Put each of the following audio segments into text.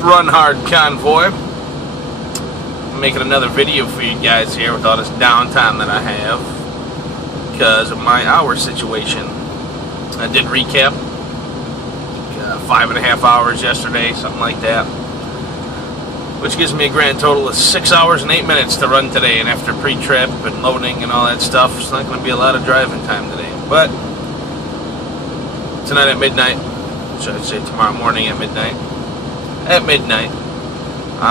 Run Hard Convoy. I'm making another video for you guys here with all this downtime that I have because of my hour situation. I did recap 5.5 hours yesterday, something like that, which gives me a grand total of 6 hours and 8 minutes to run today. And after pre-trip and loading and all that stuff, it's not going to be a lot of driving time today. But tonight at midnight, should I say tomorrow morning at midnight, I'm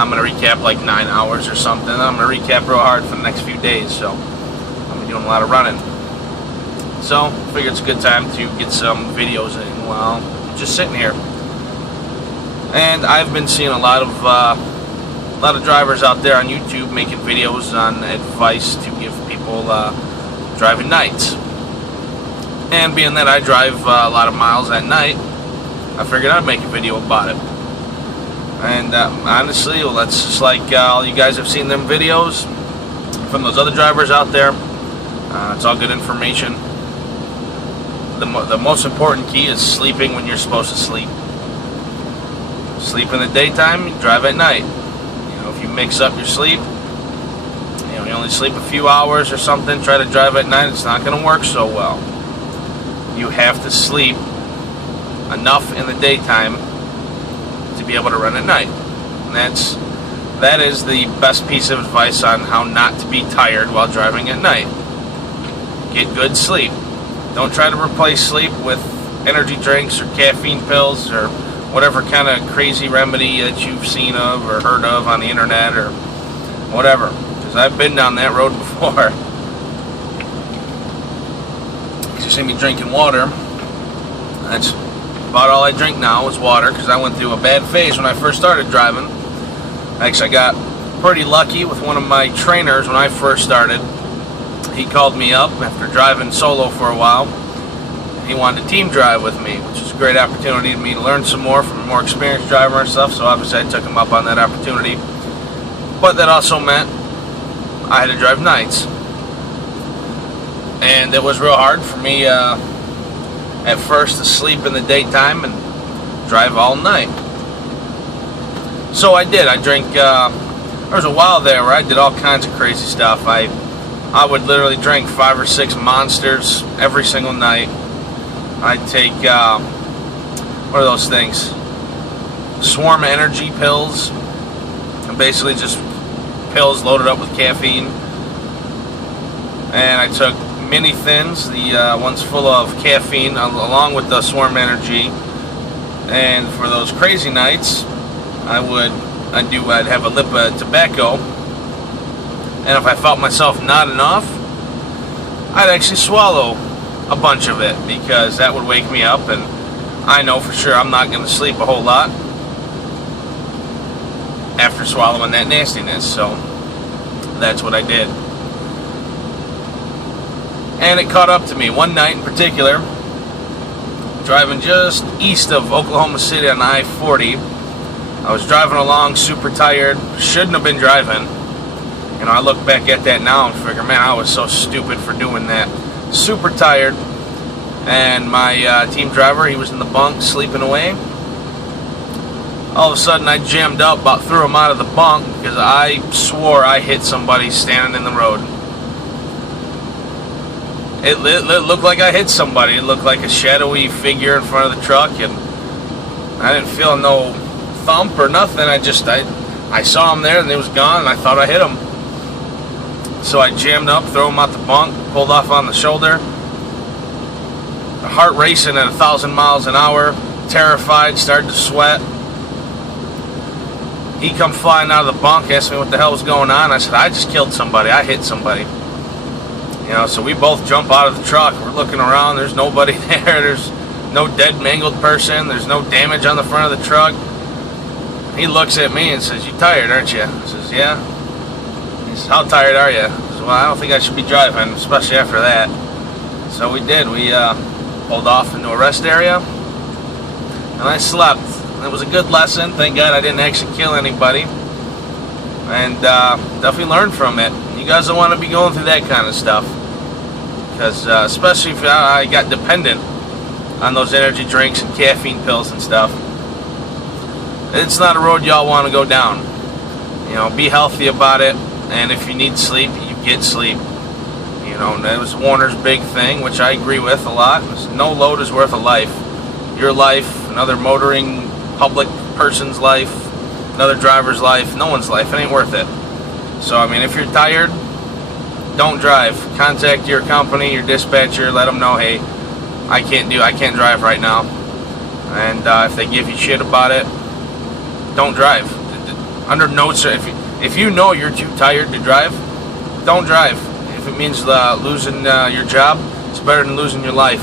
going to recap like 9 hours or something. I'm going to recap real hard for the next few days, so I'm going to be doing a lot of running. So I figured it's a good time to get some videos in while I'm just sitting here. And I've been seeing a lot of drivers out there on YouTube making videos on advice to give people driving nights. And being that I drive a lot of miles at night, I figured I'd make a video about it. And honestly, well, that's just like all you guys have seen them videos from those other drivers out there. It's all good information. The most important key is sleeping when you're supposed to sleep. Sleep in the daytime, you drive at night. You know, if you mix up your sleep, you only sleep a few hours or something, try to drive at night, it's not going to work so well. You have to sleep enough in the daytime to be able to run at night. And that is the best piece of advice on how not to be tired while driving at night. Get good sleep. Don't try to replace sleep with energy drinks or caffeine pills or whatever kind of crazy remedy that you've seen of or heard of on the internet or whatever. Because I've been down that road before. You see me drinking water. That's about all I drink now is water, because I went through a bad phase when I first started driving. Actually, I got pretty lucky with one of my trainers when I first started. He called me up after driving solo for a while. He wanted to team drive with me, which is a great opportunity for me to learn some more from a more experienced driver and stuff, so obviously I took him up on that opportunity. But that also meant I had to drive nights. And it was real hard for me at first to sleep in the daytime and drive all night. So I did. I drank, there was a while there where I did all kinds of crazy stuff. I would literally drink 5 or 6 Monsters every single night. I'd take, what are those things? Swarm Energy pills. And basically just pills loaded up with caffeine. And I took Mini Thins, the ones full of caffeine, along with the Swarm Energy. And for those crazy nights, I'd have a lip of tobacco. And if I felt myself not enough, I'd actually swallow a bunch of it, because that would wake me up, and I know for sure I'm not going to sleep a whole lot after swallowing that nastiness. So that's what I did. And it caught up to me one night in particular, driving just east of Oklahoma City on I-40. I was driving along super tired, shouldn't have been driving. You know, I look back at that now and figure, man, I was so stupid for doing that. Super tired. And my team driver, he was in the bunk sleeping away. All of a sudden I jammed up, about threw him out of the bunk, because I swore I hit somebody standing in the road. It looked like I hit somebody. It looked like a shadowy figure in front of the truck, and I didn't feel no thump or nothing. I saw him there and he was gone, and I thought I hit him. So I jammed up, threw him out the bunk, pulled off on the shoulder. Heart racing at 1,000 miles an hour, terrified, started to sweat. He come flying out of the bunk, asked me what the hell was going on. I said, I just killed somebody, I hit somebody. You know, so we both jump out of the truck. We're looking around, there's nobody there, there's no dead, mangled person, there's no damage on the front of the truck. He looks at me and says, you tired, aren't you? I says, yeah. He says, how tired are you? I says, well, I don't think I should be driving, especially after that. So we did. We pulled off into a rest area, and I slept. It was a good lesson. Thank God I didn't actually kill anybody, and definitely learned from it. You guys don't want to be going through that kind of stuff, because especially if I got dependent on those energy drinks and caffeine pills and stuff. it's not a road y'all want to go down. You know, be healthy about it, and if you need sleep, you get sleep. You know, and that was Warner's big thing, which I agree with a lot. No load is worth a life. Your life, another motoring public person's life, another driver's life, no one's life. It ain't worth it. So, I mean, if you're tired, don't drive. Contact your company, your dispatcher, let them know, hey, I can't drive right now. And if they give you shit about it, don't drive. Under no, if you know you're too tired to drive, don't drive. If it means losing your job, it's better than losing your life.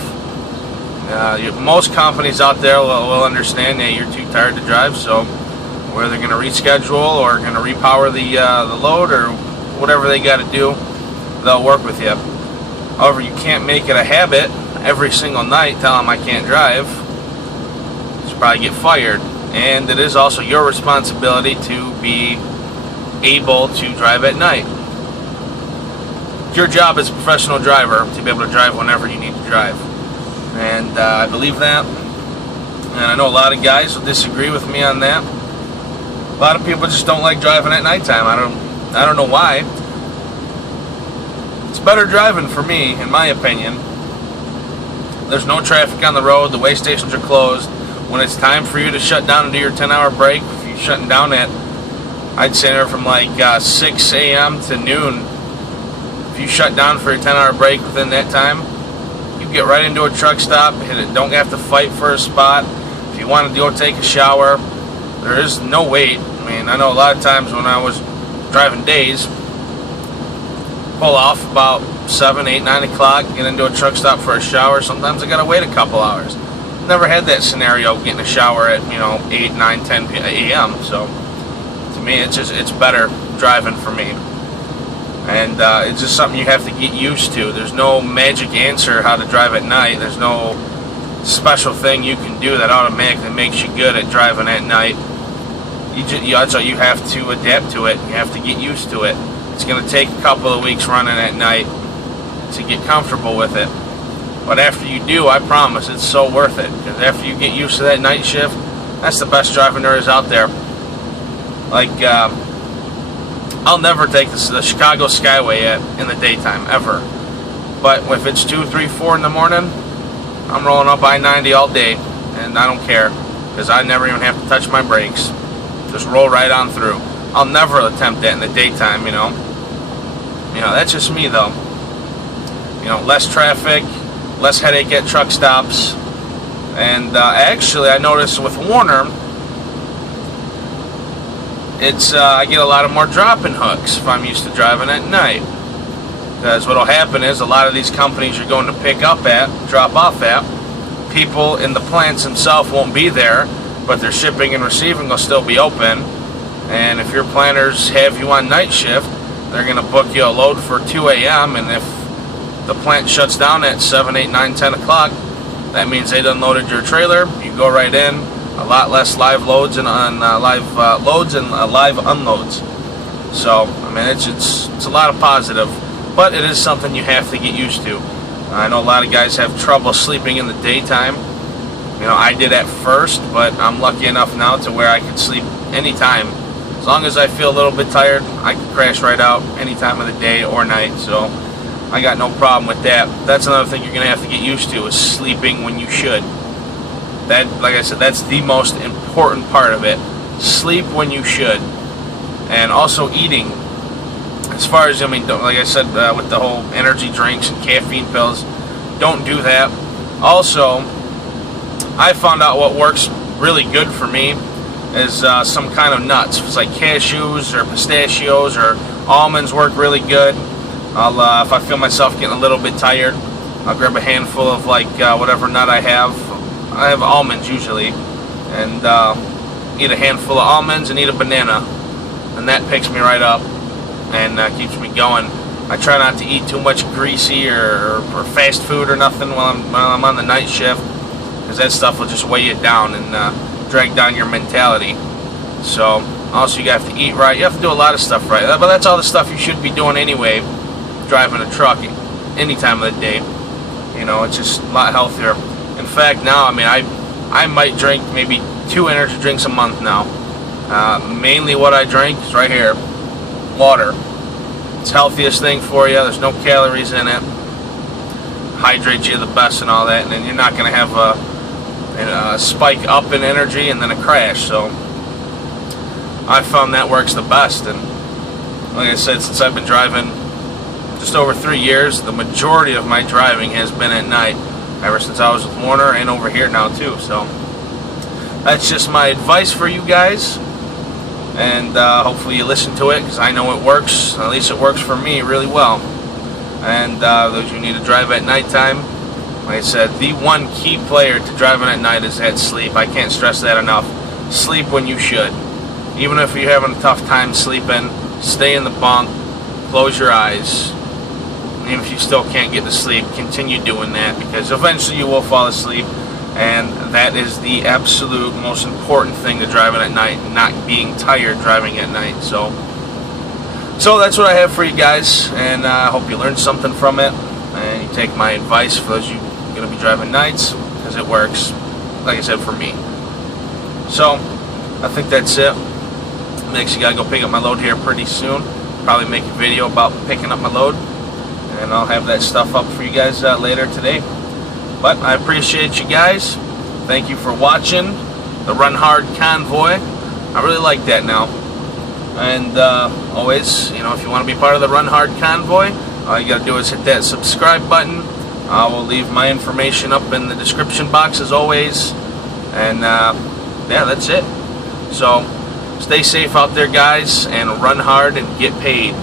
Most companies out there will understand that you're too tired to drive, so whether they're going to reschedule or going to repower the load or whatever they got to do, they'll work with you. However, you can't make it a habit every single night tell them I can't drive. You'll probably get fired. And it is also your responsibility to be able to drive at night. Your job as a professional driver to be able to drive whenever you need to drive. And I believe that. And I know a lot of guys will disagree with me on that. A lot of people just don't like driving at nighttime. I don't know why. It's better driving for me, in my opinion. There's no traffic on the road. The way stations are closed. When it's time for you to shut down and do your 10-hour break, if you're shutting down at, I'd say anywhere from like 6 a.m. to noon, if you shut down for your 10-hour break within that time, you get right into a truck stop, hit it, don't have to fight for a spot. If you want to go take a shower, there is no wait. I mean, I know a lot of times when I was driving days, pull off about 7, 8, 9 o'clock, get into a truck stop for a shower. Sometimes I gotta wait a couple hours. Never had that scenario getting a shower at 8, 9, 10 a.m. So to me, it's better driving for me, and it's just something you have to get used to. There's no magic answer how to drive at night. There's no special thing you can do that automatically makes you good at driving at night. You have to adapt to it. You have to get used to it. It's going to take a couple of weeks running at night to get comfortable with it. But after you do, I promise, it's so worth it. Because after you get used to that night shift, that's the best driving there is out there. Like, I'll never take the Chicago Skyway in the daytime, ever. But if it's 2, 3, 4 in the morning, I'm rolling up I-90 all day. And I don't care. Because I never even have to touch my brakes. Just roll right on through. I'll never attempt that in the daytime, that's just me, though. Less traffic, less headache at truck stops. And actually, I noticed with Warner, I get a lot of more drop-in hooks if I'm used to driving at night. Because what'll happen is a lot of these companies you're going to pick up at, drop off at, people in the plants themselves won't be there, but their shipping and receiving will still be open. And if your planners have you on night shift, they're going to book you a load for 2 a.m. And if the plant shuts down at 7, 8, 9, 10 o'clock, that means they unloaded your trailer. You go right in. A lot less live loads and live loads and live unloads. So I mean, it's a lot of positive, but it is something you have to get used to. I know a lot of guys have trouble sleeping in the daytime. I did at first, but I'm lucky enough now to where I can sleep anytime. As long as I feel a little bit tired, I can crash right out any time of the day or night. So I got no problem with that. That's another thing you're going to have to get used to, is sleeping when you should. That, like I said, that's the most important part of it. Sleep when you should. And also eating. As far as, like I said, with the whole energy drinks and caffeine pills, don't do that. Also, I found out what works really good for me is some kind of nuts. It's like cashews or pistachios or almonds work really good. If I feel myself getting a little bit tired, I'll grab a handful of whatever nut I have. I have almonds usually, and eat a handful of almonds and eat a banana, and that picks me right up and keeps me going. I try not to eat too much greasy or fast food or nothing while I'm on the night shift, because that stuff will just weigh you down and drag down your mentality. So also you have to eat right. You have to do a lot of stuff right, but that's all the stuff you should be doing anyway, driving a truck any time of the day. It's just a lot healthier. In fact, now, I might drink maybe 2 energy drinks a month now. Mainly what I drink is right here, water. It's the healthiest thing for you. There's no calories in it. Hydrates you the best and all that, and then you're not going to have a spike up in energy and then a crash. So I found that works the best. And like I said, since I've been driving just over 3 years, the majority of my driving has been at night, ever since I was with Warner and over here now too. So that's just my advice for you guys, and hopefully you listen to it, because I know it works. At least it works for me really well. And those who need to drive at nighttime, like I said, the one key player to driving at night is that sleep. I can't stress that enough. Sleep when you should. Even if you're having a tough time sleeping, stay in the bunk, close your eyes. Even if you still can't get to sleep, continue doing that, because eventually you will fall asleep, and that is the absolute most important thing to driving at night, not being tired driving at night. So that's what I have for you guys, and I hope you learned something from it, and you take my advice for those of you going to be driving nights, because it works, like I said, for me. So I think that's it. Next, you gotta go pick up my load here pretty soon. Probably make a video about picking up my load, and I'll have that stuff up for you guys later today. But I appreciate you guys. Thank you for watching the Run Hard Convoy. I really like that now. And always, if you want to be part of the Run Hard Convoy, all you got to do is hit that subscribe button. I will leave my information up in the description box as always. And yeah, that's it. So stay safe out there, guys, and run hard and get paid.